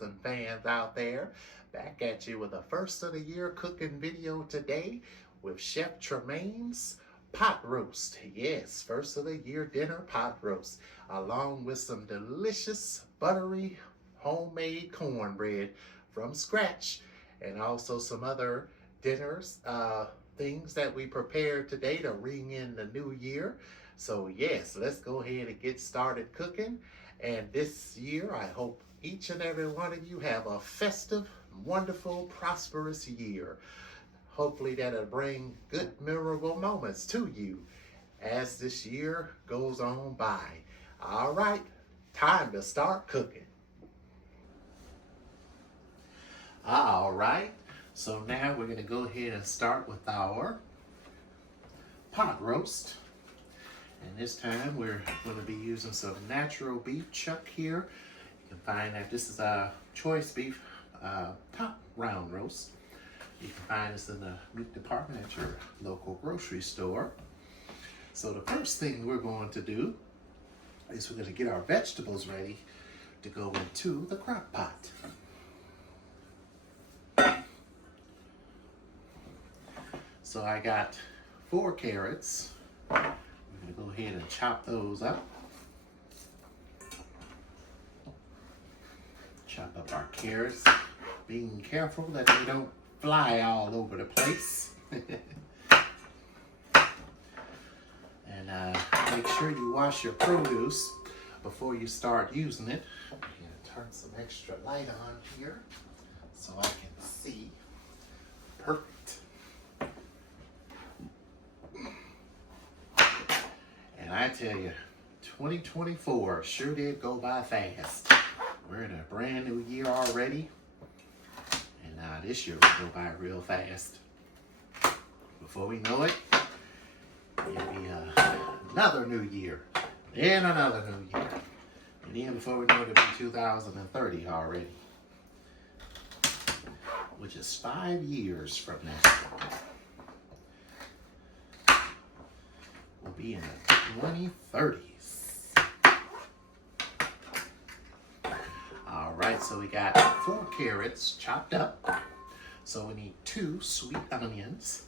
friends and fans out there. Back at you with a first of the year cooking video today with Chef Tremaine's pot roast. Yes, first of the year dinner pot roast, along with some delicious buttery homemade cornbread from scratch, and also some other dinners, things that we prepared today to ring in the new year. So yes, let's go ahead and get started cooking. And this year, I hope each and every one of you have a festive, wonderful, prosperous year. Hopefully that'll bring good, memorable moments to you as this year goes on by. All right, time to start cooking. All right, so now we're gonna go ahead and start with our pot roast. And this time we're going to be using some natural beef chuck here. You can find that this is a choice beef top round roast. You can find this in the meat department at your local grocery store. So the first thing we're going to do is we're going to get our vegetables ready to go into the crock pot. So I got 4 carrots. Go ahead and chop those up. Chop up our carrots, being careful that they don't fly all over the place. And make sure you wash your produce before you start using it. I'm gonna turn some extra light on here so I can see. Perfect. And I tell you, 2024 sure did go by fast. We're in a brand new year already, and this year will go by real fast. Before we know it, it'll be another new year, and another new year. And then before we know it, it'll be 2030 already, which is 5 years from now. We'll be in the 2030s. All right, so we got 4 carrots chopped up. So we need 2 sweet onions.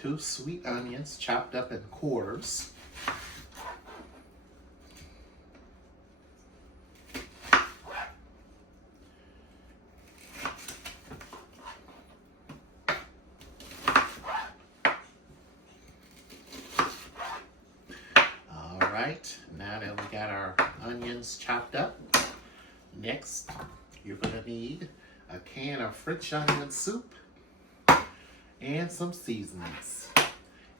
Two sweet onions chopped up in quarters. All right, now that we got our onions chopped up, next you're gonna need a can of French onion soup and some seasonings,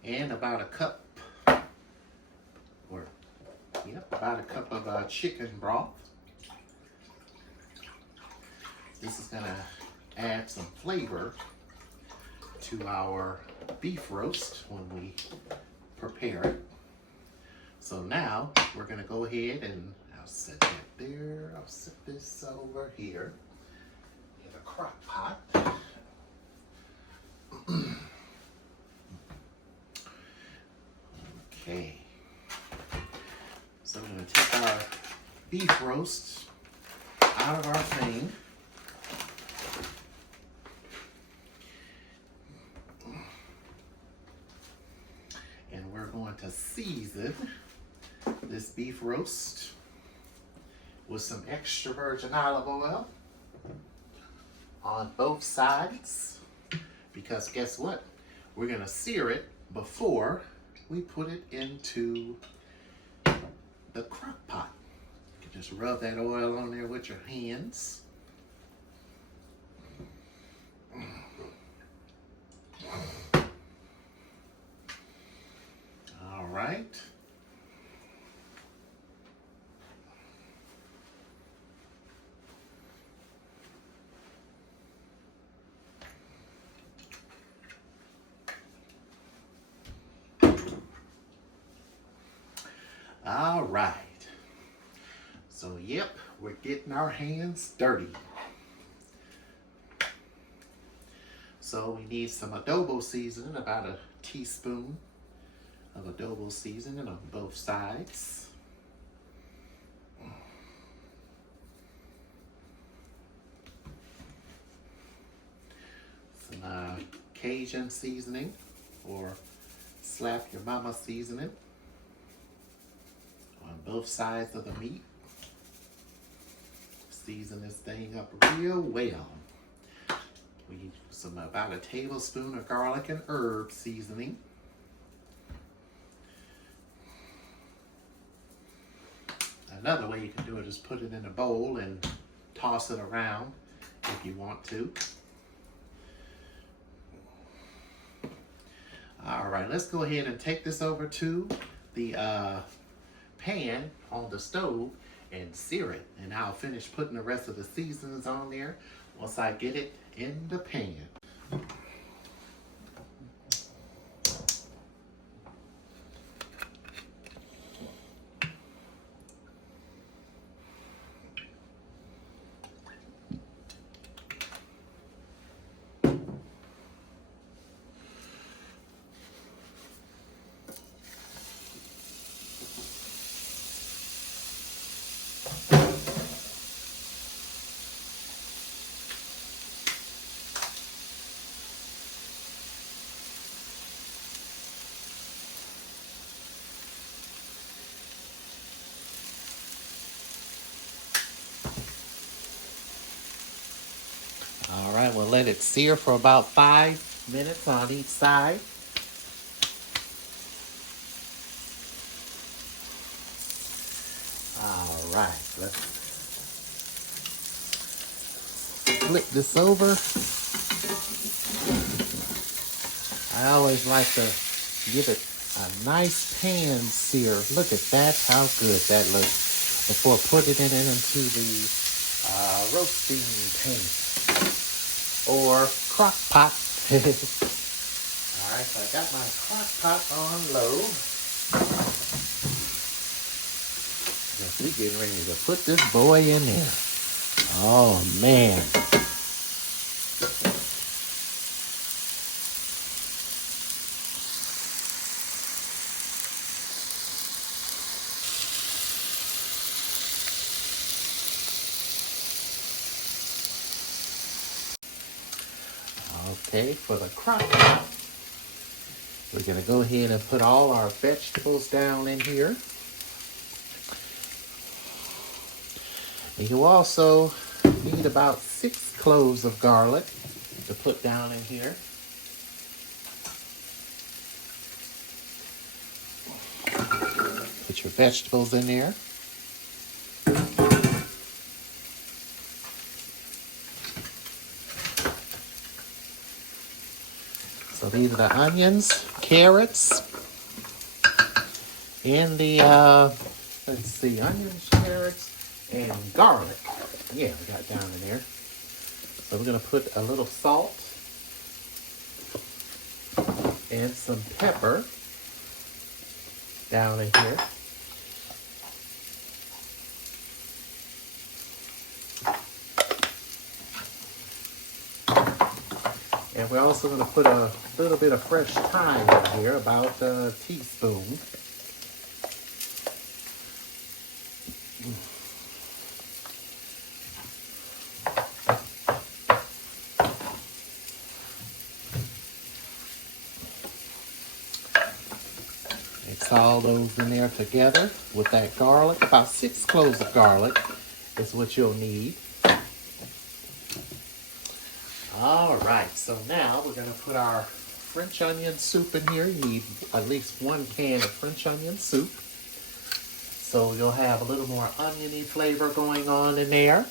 and about a cup, about a cup of chicken broth. This is gonna add some flavor to our beef roast when we prepare it. So now we're gonna go ahead and I'll set that there. I'll set this over here in a crock pot. Okay, so I'm going to take our beef roast out of our thing. And we're going to season this beef roast with some extra virgin olive oil on both sides. Because guess what? We're going to sear it before we put it into the crock pot. You can just rub that oil on there with your hands. All right. All right. So yep, we're getting our hands dirty. So we need some adobo seasoning, about a teaspoon of adobo seasoning on both sides. Some Cajun seasoning, or slap your mama seasoning on both sides of the meat. Season this thing up real well. We use about a tablespoon of garlic and herb seasoning. Another way you can do it is put it in a bowl and toss it around if you want to. All right, let's go ahead and take this over to the pan on the stove and sear it. And I'll finish putting the rest of the seasonings on there once I get it in the pan. All right, we'll let it sear for about 5 minutes on each side. All right, let's flip this over. I always like to give it a nice pan sear. Look at that, how good that looks, before putting it into the roasting pan or crock pot. All right, so I got my crock pot on low. Yes, we're getting ready to put this boy in there. Oh, man. Okay, for the crock pot, we're going to go ahead and put all our vegetables down in here. And you also need about 6 cloves of garlic to put down in here. Put your vegetables in there. So these are the onions, carrots, and the, let's see, onions, carrots, and garlic. Yeah, we got down in there. So we're going to put a little salt and some pepper down in here. And we're also going to put a little bit of fresh thyme in here, about a teaspoon. Mix all those in there together with that garlic. About 6 cloves of garlic is what you'll need. All right, so now we're going to put our French onion soup in here. You need at least 1 can of French onion soup. So you'll have a little more oniony flavor going on in there.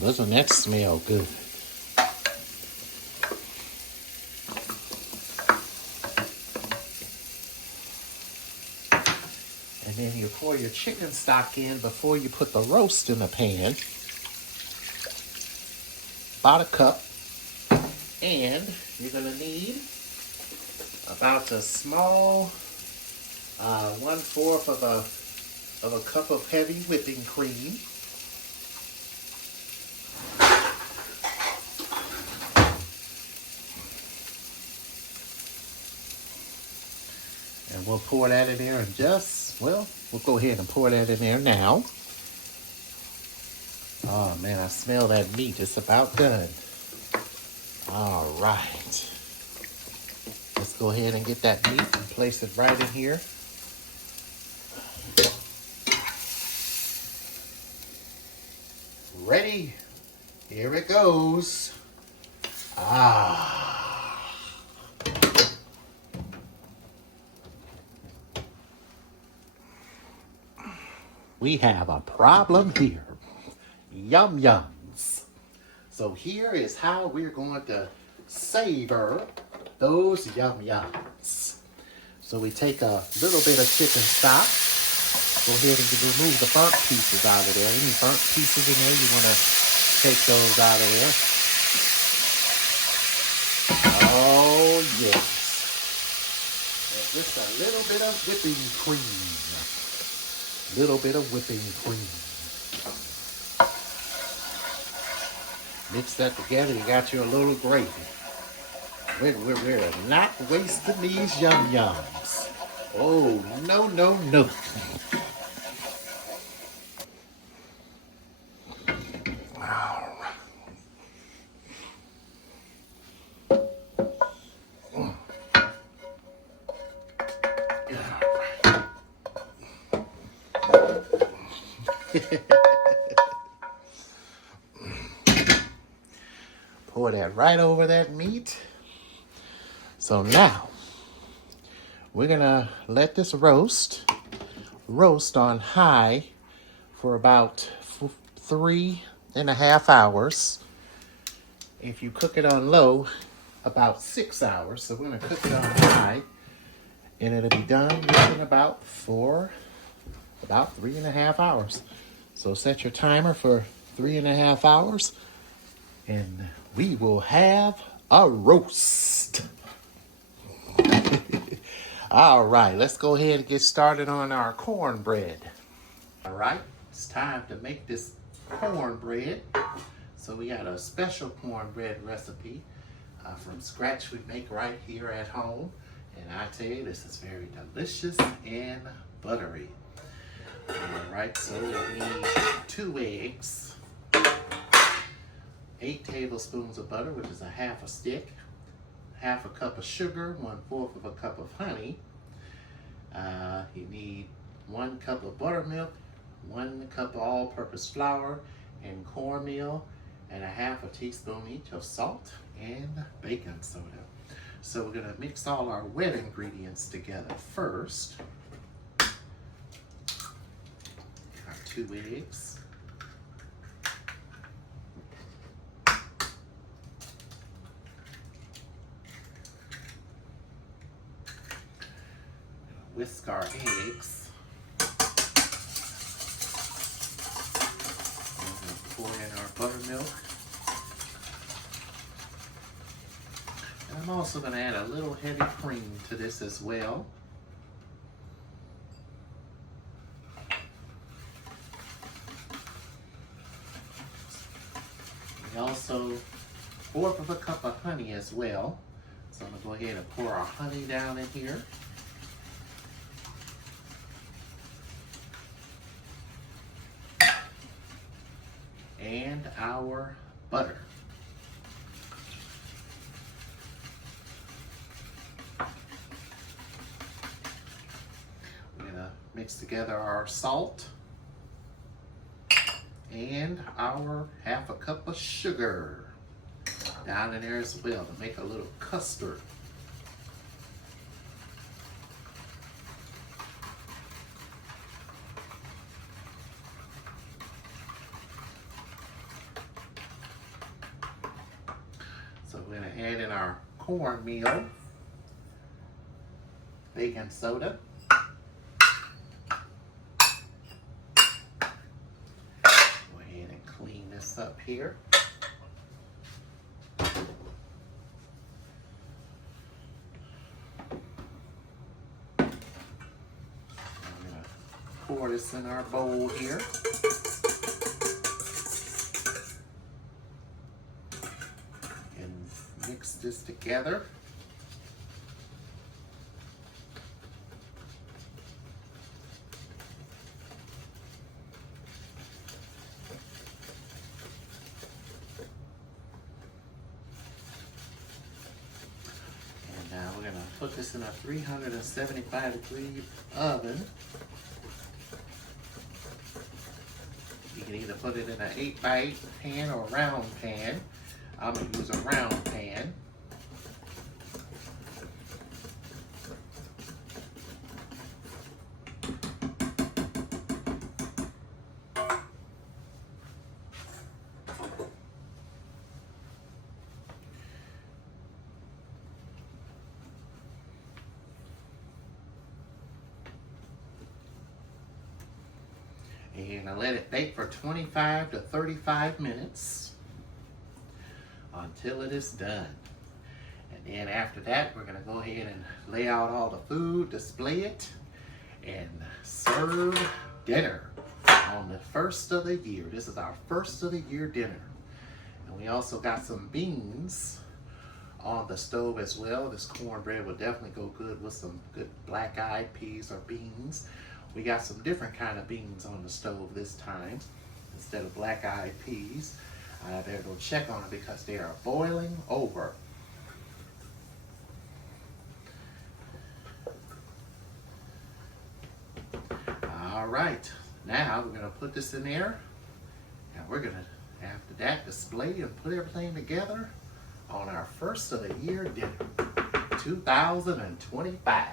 Doesn't that smell good? And then you pour your chicken stock in before you put the roast in the pan. About a cup. And you're going to need about a small 1/4 of a cup of heavy whipping cream. And we'll pour that in there and we'll go ahead and pour that in there now. Oh man, I smell that meat. It's about done. All right. Let's go ahead and get that meat and place it right in here. Ready? Here it goes. We have a problem here. Yum yums. So here is how we're going to savor those yum yums. So we take a little bit of chicken stock. Go ahead and remove the burnt pieces out of there. Any burnt pieces in there, you want to take those out of there. Oh yes. And just a little bit of whipping cream. Little bit of whipping cream. Mix that together, you got your little gravy. We're not wasting these yum yums. Oh, no, no, no. Pour that right over that meat. So now, we're gonna let this roast on high for about 3.5 hours. If you cook it on low, about 6 hours. So we're gonna cook it on high, and it'll be done within about 3.5 hours. So set your timer for 3.5 hours, and we will have a roast. All right, let's go ahead and get started on our cornbread. All right, it's time to make this cornbread. So we got a special cornbread recipe from scratch we make right here at home. And I tell you, this is very delicious and buttery. All right, so we need 2 eggs, 8 tablespoons of butter, which is a 1/2 stick, 1/2 cup of sugar, 1/4 of a cup of honey. You need 1 cup of buttermilk, 1 cup of all-purpose flour and cornmeal, and 1/2 teaspoon each of salt and baking soda. So we're gonna mix all our wet ingredients together first. Our 2 eggs. Whisk our eggs. And pour in our buttermilk. And I'm also going to add a little heavy cream to this as well. And also 1/4 cup of honey as well. So I'm going to go ahead and pour our honey down in here. And our butter. We're gonna mix together our salt and our 1/2 cup of sugar down in there as well to make a little custard. So we're going to add in our cornmeal, baking soda, go ahead and clean this up here. pour this in our bowl here. And mix this together. Now we're going to put this in a 375 degree oven. You can either put it in an 8x8 pan or a round pan. I'm going to use a round pan. And I let it bake for 25 to 35 minutes until it is done. And then after that, we're gonna go ahead and lay out all the food, display it, and serve dinner on the first of the year. This is our first of the year dinner. And we also got some beans on the stove as well. This cornbread will definitely go good with some good black-eyed peas or beans. We got some different kind of beans on the stove this time. Instead of black-eyed peas, I better go check on them because they are boiling over. All right, now we're gonna put this in there, and we're gonna, after that, display and put everything together on our first of the year dinner, 2025.